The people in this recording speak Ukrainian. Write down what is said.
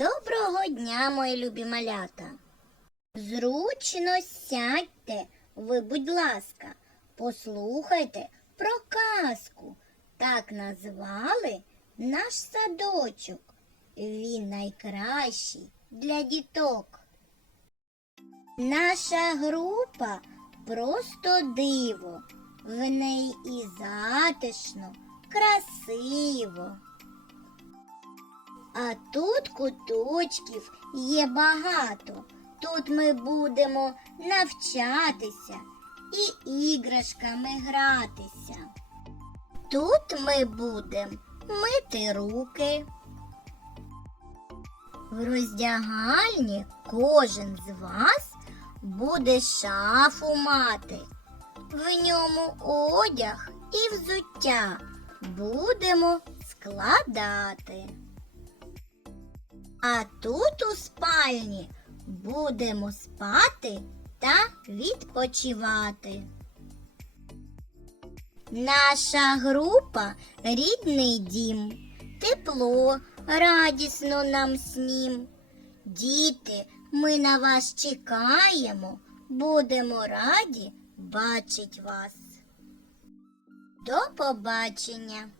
Доброго дня, мої любі малята. Зручно сядьте, ви, будь ласка, послухайте про казку. Так назвали наш садочок. Він найкращий для діток. Наша група просто диво. В неї і затишно, красиво. А тут куточків є багато. Тут ми будемо навчатися і іграшками гратися. Тут ми будемо мити руки. В роздягальні кожен з вас буде шафу мати. В ньому одяг і взуття будемо складати. А тут у спальні будемо спати та відпочивати. Наша група рідний дім, тепло, радісно нам снім. Діти, ми на вас чекаємо, будемо раді бачить вас. До побачення!